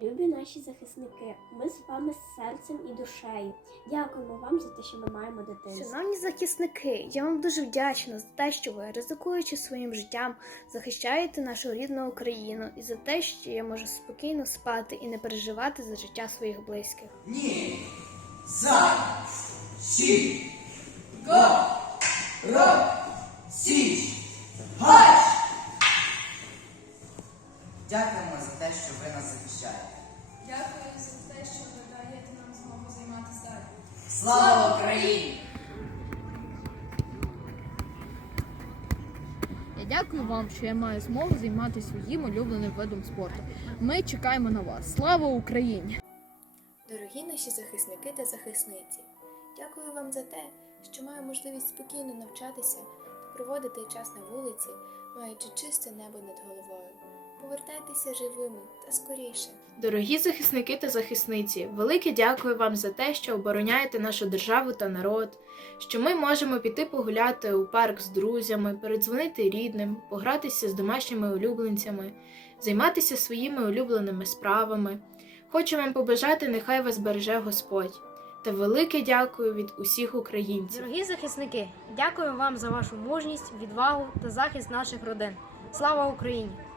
Любі наші захисники, ми з вами серцем і душею. Дякуємо вам за те, що ми маємо дитинство. Шановні захисники, я вам дуже вдячна за те, що ви, ризикуючи своїм життям, захищаєте нашу рідну Україну і за те, що я можу спокійно спати і не переживати за життя своїх близьких. Ні. За. Сі. Га. Ра. Січ. Гач. Дякуємо за те, що ви Слава Україні! Я дякую вам, що я маю змогу займатися своїм улюбленим видом спорту. Ми чекаємо на вас. Слава Україні! Дорогі наші захисники та захисниці, дякую вам за те, що маю можливість спокійно навчатися та проводити час на вулиці, маючи чисте небо над головою. Повертайтеся живими та скоріше. Дорогі захисники та захисниці, велике дякую вам за те, що обороняєте нашу державу та народ, що ми можемо піти погуляти у парк з друзями, передзвонити рідним, погратися з домашніми улюбленцями, займатися своїми улюбленими справами. Хочу вам побажати, нехай вас береже Господь. Та велике дякую від усіх українців. Дорогі захисники, дякую вам за вашу мужність, відвагу та захист наших родин. Слава Україні!